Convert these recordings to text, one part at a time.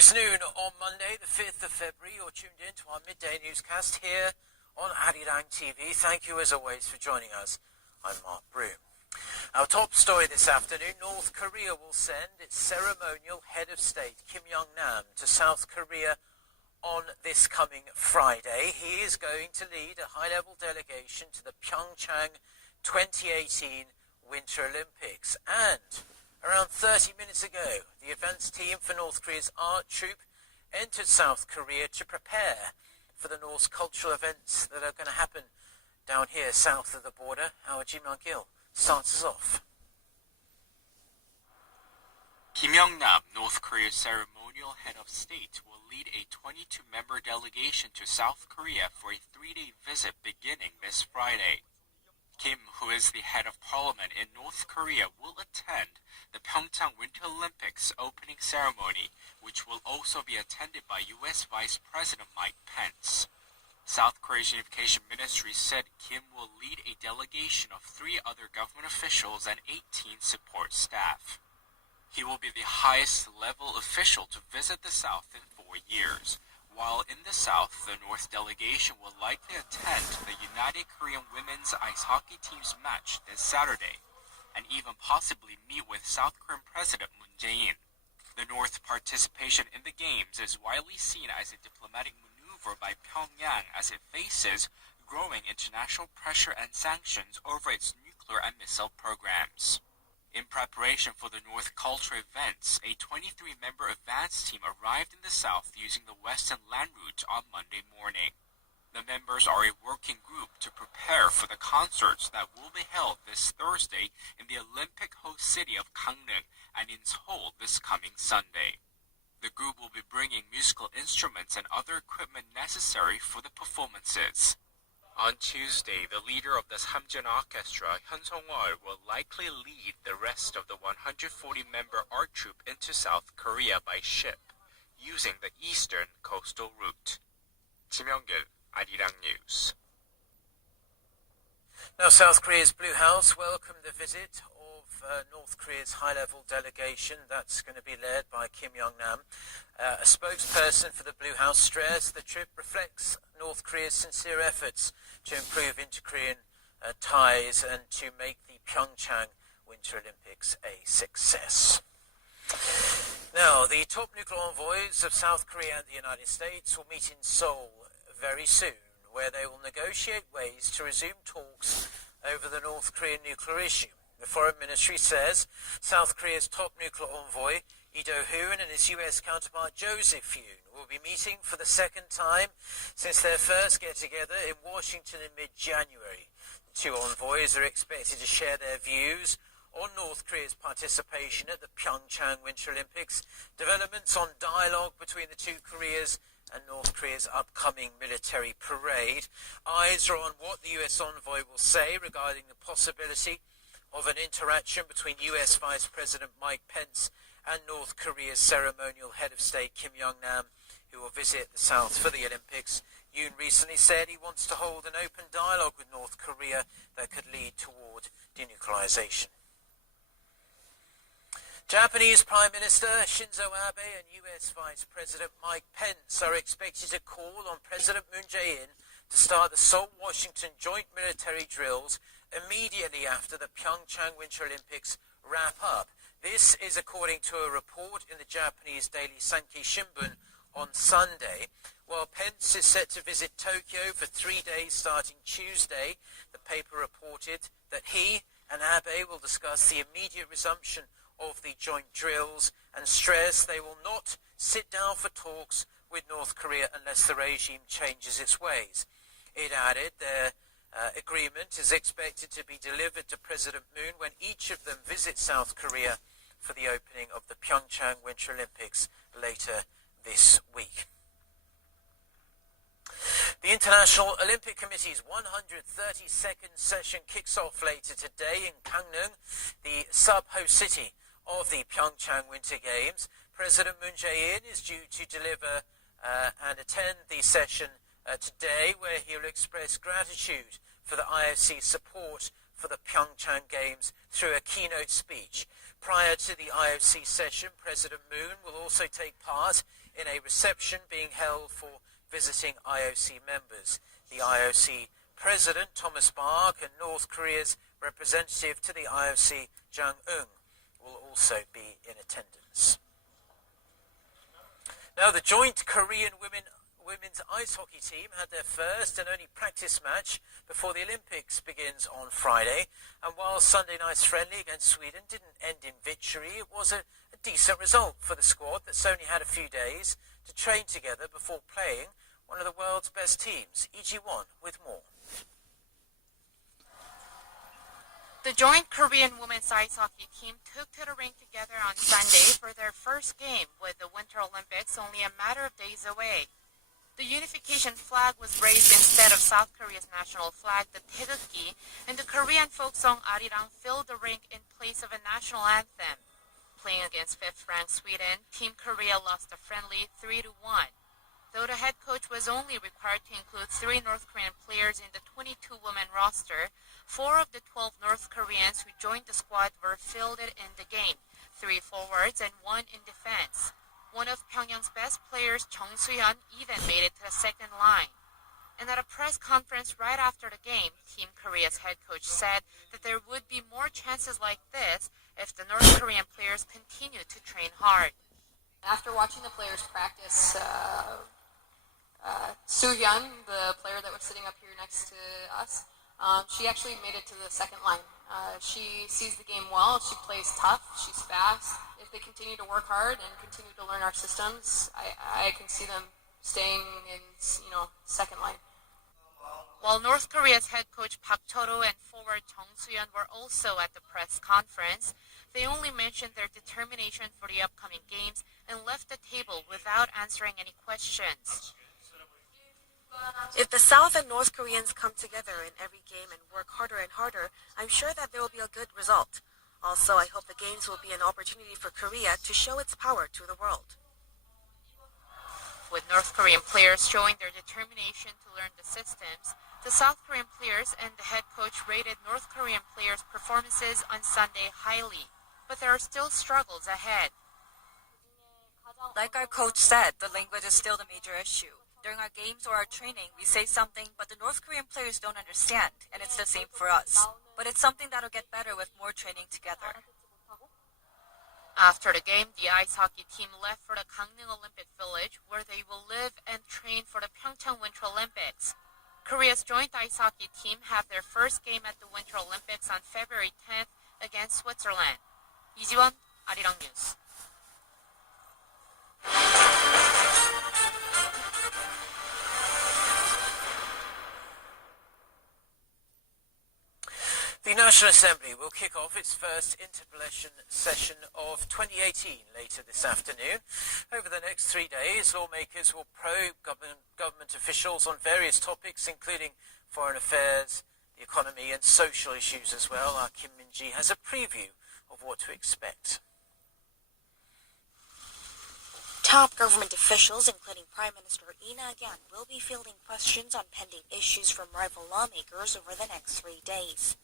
It's noon on Monday, the 5th of February. You're tuned in to our midday newscast here on Arirang TV. Thank you, as always, for joining us. I'm Mark Broom. Our top story this afternoon, North Korea will send its ceremonial head of state, Kim Young-nam, to South Korea on this coming Friday. He is going to lead a high-level delegation to the Pyeongchang 2018 Winter Olympics. And around 30 minutes ago, the advance team for North Korea's art troupe entered South Korea to prepare for the North's cultural events that are going to happen down here south of the border. Our Jim Young-gil starts us off. Kim Young-nam, North Korea's ceremonial head of state, will lead a 22-member delegation to South Korea for a 3-day visit beginning this Friday. Kim, who is the head of parliament in North Korea, will attend the Pyeongchang Winter Olympics opening ceremony, which will also be attended by U.S. Vice President Mike Pence. South Korea's Unification Ministry said Kim will lead a delegation of 3 other government officials and 18 support staff. He will be the highest level official to visit the South in 4 years. While in the South, the North delegation will likely attend the United Korean women's ice hockey team's match this Saturday, and even possibly meet with South Korean President Moon Jae-in. The North participation in the Games is widely seen as a diplomatic maneuver by Pyongyang as it faces growing international pressure and sanctions over its nuclear and missile programs. In preparation for the North cultural events, a 23-member advance team arrived in the South using the Western land route on Monday morning. The members are a working group to prepare for the concerts that will be held this Thursday in the Olympic host city of Gangneung and in Seoul this coming Sunday. The group will be bringing musical instruments and other equipment necessary for the performances. On Tuesday, the leader of the Samjeon Orchestra, Hyun Sung-wol, will likely lead the rest of the 140-member art troupe into South Korea by ship, using the eastern coastal route. Jim Young-gil, Arirang News. Now, South Korea's Blue House welcomed the visit of North Korea's high-level delegation. That's going to be led by Kim Young-nam. A spokesperson for the Blue House stressed the trip reflects North Korea's sincere efforts to improve inter-Korean ties and to make the Pyeongchang Winter Olympics a success. Now, the top nuclear envoys of South Korea and the United States will meet in Seoul very soon, where they will negotiate ways to resume talks over the North Korean nuclear issue. The Foreign Ministry says South Korea's top nuclear envoy, Lee Do-hoon, and his U.S. counterpart Joseph Yoon will be meeting for the second time since their first get-together in Washington in mid-January. The two envoys are expected to share their views on North Korea's participation at the Pyeongchang Winter Olympics, developments on dialogue between the two Koreas, and North Korea's upcoming military parade. Eyes are on what the U.S. envoy will say regarding the possibility of an interaction between U.S. Vice President Mike Pence and North Korea's ceremonial head of state Kim Young-nam, who will visit the South for the Olympics. Yoon recently said he wants to hold an open dialogue with North Korea that could lead toward denuclearization. Japanese Prime Minister Shinzo Abe and U.S. Vice President Mike Pence are expected to call on President Moon Jae-in to start the Seoul-Washington joint military drills immediately after the Pyeongchang Winter Olympics wrap up. This is according to a report in the Japanese daily Sankei Shimbun on Sunday. While Pence is set to visit Tokyo for 3 days starting Tuesday, the paper reported that he and Abe will discuss the immediate resumption of the joint drills and stress they will not sit down for talks with North Korea unless the regime changes its ways. It added their agreement is expected to be delivered to President Moon when each of them visits South Korea for the opening of the Pyeongchang Winter Olympics later this week. The International Olympic Committee's 132nd session kicks off later today in Gangneung, the sub-host city of the Pyeongchang Winter Games. President Moon Jae-in is due to deliver and attend the session today, where he will express gratitude for the IOC's support for the Pyeongchang Games through a keynote speech. Prior to the IOC session, President Moon will also take part in a reception being held for visiting IOC members. The IOC President Thomas Bach and North Korea's representative to the IOC Jang Eung will also be in attendance. Now, the joint Korean women's ice hockey team had their first and only practice match before the Olympics begins on Friday. And while Sunday night's friendly against Sweden didn't end in victory, it was a decent result for the squad that's only had a few days to train together before playing one of the world's best teams. EG1 with more. The joint Korean women's ice hockey team took to the rink together on Sunday for their first game, with the Winter Olympics only a matter of days away. The unification flag was raised instead of South Korea's national flag, the Taegukgi, and the Korean folk song Arirang filled the rink in place of a national anthem. Playing against fifth-ranked Sweden, Team Korea lost a friendly 3-1. Though the head coach was only required to include 3 North Korean players in the 22-woman roster, 4 of the 12 North Koreans who joined the squad were fielded in the game, 3 forwards and 1 in defense. One of Pyongyang's best players, Chung Soo-hyun, even made it to the second line. And at a press conference right after the game, Team Korea's head coach said that there would be more chances like this if the North Korean players continue to train hard. After watching the players practice, Soo-hyun, the player that was sitting up here next to us, she actually made it to the second line. She sees the game well, she plays tough, she's fast. If they continue to work hard and continue to learn our systems, I can see them staying in, second line. While North Korea's head coach Park Choro and forward Chung Soo-hyun were also at the press conference, they only mentioned their determination for the upcoming games and left the table without answering any questions. If the South and North Koreans come together in every game and work harder and harder, I'm sure that there will be a good result. Also, I hope the games will be an opportunity for Korea to show its power to the world. With North Korean players showing their determination to learn the systems, the South Korean players and the head coach rated North Korean players' performances on Sunday highly, but there are still struggles ahead. Like our coach said, the language is still the major issue. During our games or our training, we say something, but the North Korean players don't understand, and it's the same for us. But it's something that'll get better with more training together. After the game, the ice hockey team left for the Gangneung Olympic Village, where they will live and train for the Pyeongchang Winter Olympics. Korea's joint ice hockey team have their first game at the Winter Olympics on February 10th against Switzerland. 이지원, 아리랑 뉴스. The National Assembly will kick off its first interpellation session of 2018 later this afternoon. Over the next 3 days, lawmakers will probe government officials on various topics, including foreign affairs, the economy, and social issues as well. Our Kim Min-ji has a preview of what to expect. Top government officials, including Prime Minister Lee Na-kyun, will be fielding questions on pending issues from rival lawmakers over the next 3 days.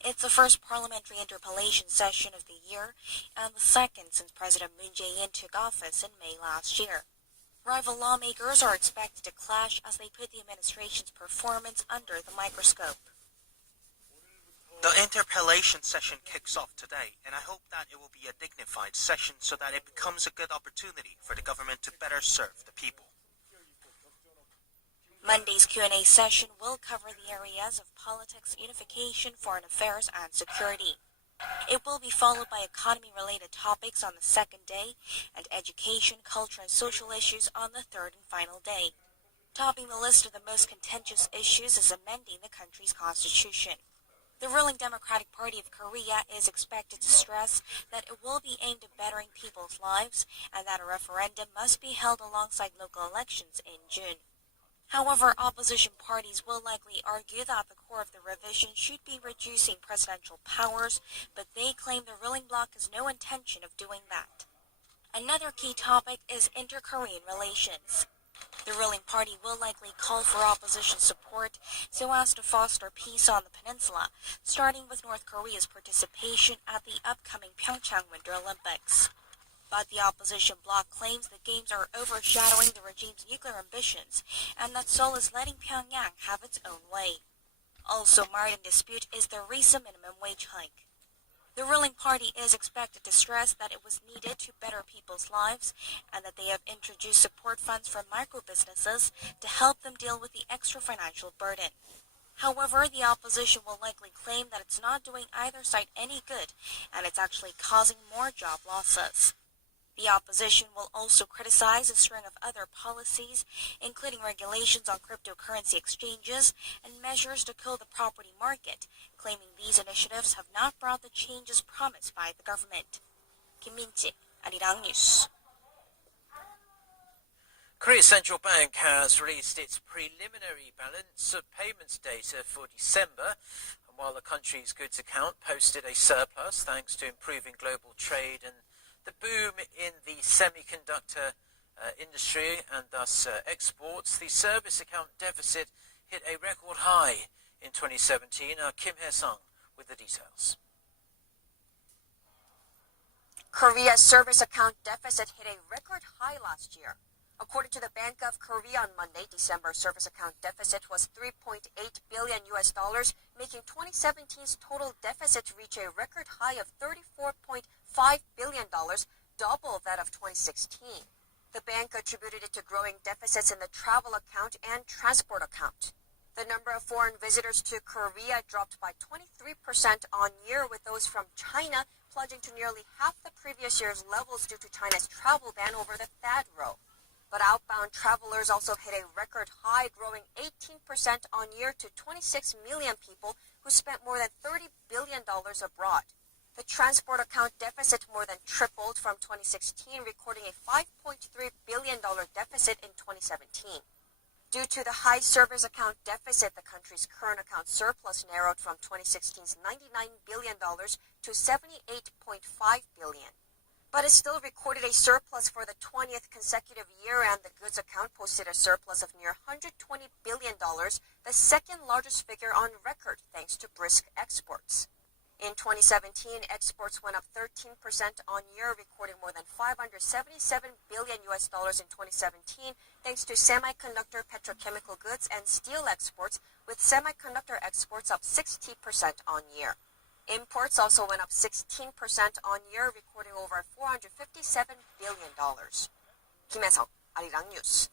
It's the first parliamentary interpellation session of the year and the second since President Moon Jae-in took office in May last year. Rival lawmakers are expected to clash as they put the administration's performance under the microscope. The interpellation session kicks off today, and I hope that it will be a dignified session so that it becomes a good opportunity for the government to better serve the people. Monday's Q&A session will cover the areas of politics, unification, foreign affairs, and security. It will be followed by economy-related topics on the second day and education, culture, and social issues on the third and final day. Topping the list of the most contentious issues is amending the country's constitution. The ruling Democratic Party of Korea is expected to stress that it will be aimed at bettering people's lives and that a referendum must be held alongside local elections in June. However, opposition parties will likely argue that the core of the revision should be reducing presidential powers, but they claim the ruling bloc has no intention of doing that. Another key topic is inter-Korean relations. The ruling party will likely call for opposition support so as to foster peace on the peninsula, starting with North Korea's participation at the upcoming Pyeongchang Winter Olympics. But the opposition bloc claims the games are overshadowing the regime's nuclear ambitions and that Seoul is letting Pyongyang have its own way. Also mired in dispute is the recent minimum wage hike. The ruling party is expected to stress that it was needed to better people's lives and that they have introduced support funds for micro-businesses to help them deal with the extra financial burden. However, the opposition will likely claim that it's not doing either side any good and it's actually causing more job losses. The opposition will also criticize a string of other policies, including regulations on cryptocurrency exchanges and measures to kill the property market, claiming these initiatives have not brought the changes promised by the government. Kim Min-ji, Arirang News. Korea's central bank has released its preliminary balance of payments data for December, and while the country's goods account posted a surplus thanks to improving global trade and the boom in the semiconductor industry and thus exports, the service account deficit hit a record high in 2017. Kim Hae-sung with the details. Korea's service account deficit hit a record high last year. According to the Bank of Korea on Monday, December service account deficit was $3.8 billion, making 2017's total deficit reach a record high of $34.5 billion, double that of 2016. The bank attributed it to growing deficits in the travel account and transport account. The number of foreign visitors to Korea dropped by 23% on year, with those from China plunging to nearly half the previous year's levels due to China's travel ban over the THAAD row. But outbound travelers also hit a record high, growing 18% on year to 26 million people who spent more than $30 billion abroad. The transport account deficit more than tripled from 2016, recording a $5.3 billion deficit in 2017. Due to the high service account deficit, the country's current account surplus narrowed from 2016's $99 billion to $78.5 billion. But it still recorded a surplus for the 20th consecutive year, and the goods account posted a surplus of near $120 billion, the second largest figure on record thanks to brisk exports. In 2017, exports went up 13% on year, recording more than $577 billion in 2017, thanks to semiconductor, petrochemical goods, and steel exports, with semiconductor exports up 60% on year. Imports also went up 16% on year, recording over $457 billion. Kim Hae-sung, Arirang News.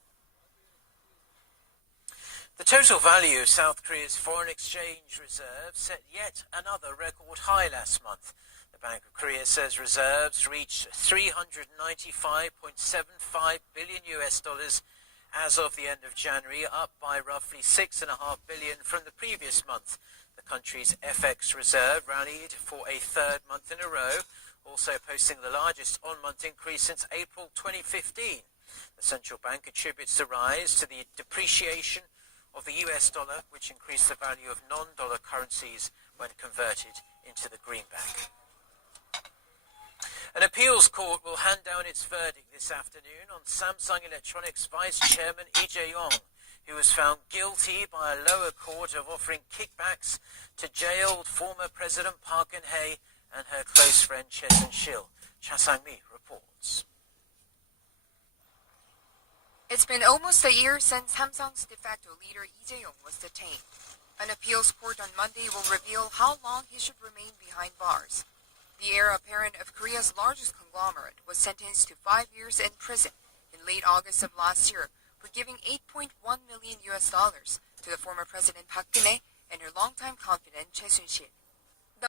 The total value of South Korea's foreign exchange reserves set yet another record high last month. The Bank of Korea says reserves reached $395.75 billion as of the end of January, up by roughly $6.5 billion from the previous month. The country's FX reserve rallied for a third month in a row, also posting the largest on-month increase since April 2015. The central bank attributes the rise to the depreciation of the US dollar, which increased the value of non-dollar currencies when converted into the greenback. An appeals court will hand down its verdict this afternoon on Samsung Electronics Vice Chairman Lee Jae-yong, who was found guilty by a lower court of offering kickbacks to jailed former President Park Geun-hye and her close friend Choi Soon-sil. Cha Sang-mi reports. It's been almost a year since Samsung's de facto leader Lee Jae-yong was detained. An appeals court on Monday will reveal how long he should remain behind bars. The heir apparent of Korea's largest conglomerate was sentenced to 5 years in prison in late August of last year for giving $8.1 million to the former President Park Geun-hye and her longtime confidant Choi Soon-sil.